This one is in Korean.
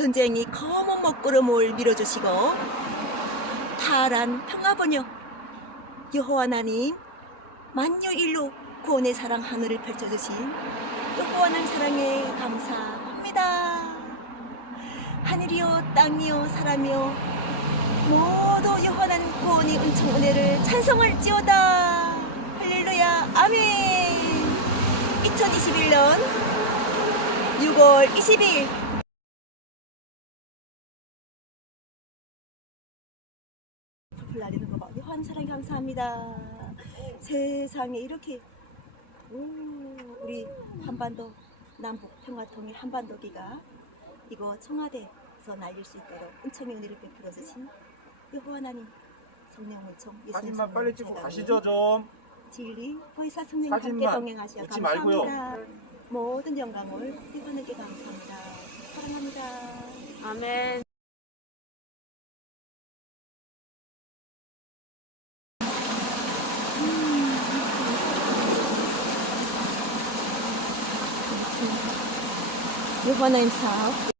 전쟁이 검은 먹구름을 밀어주시고 파란 평화번영 여호와 하나님 만유일로 구원의 사랑 하늘을 펼쳐주신 여호와 하나님 사랑에 감사합니다. 하늘이요 땅이요 사람이요 모두 여호와 하나님 구원의 은총 은혜를 찬송할지어다 할렐루야 아멘 2021년 6월 20일 불 날리는 거 봐. 여호와 사랑 감사합니다. 세상에 이렇게 오, 우리 한반도 남북 평화통일 한반도기가 이거 청와대에서 날릴 수 있도록 은총의 은혜를 베풀어 주신 여호와 하나님 성령 은총 예수님 사진만 빨리 찍고 가시죠 좀. 진리 보이사 성령 함께 동행하시어 감사합니다. 말고요. 모든 영광을 이분에게 감사합니다. 사랑합니다. 아멘. 여호와 하나님 사업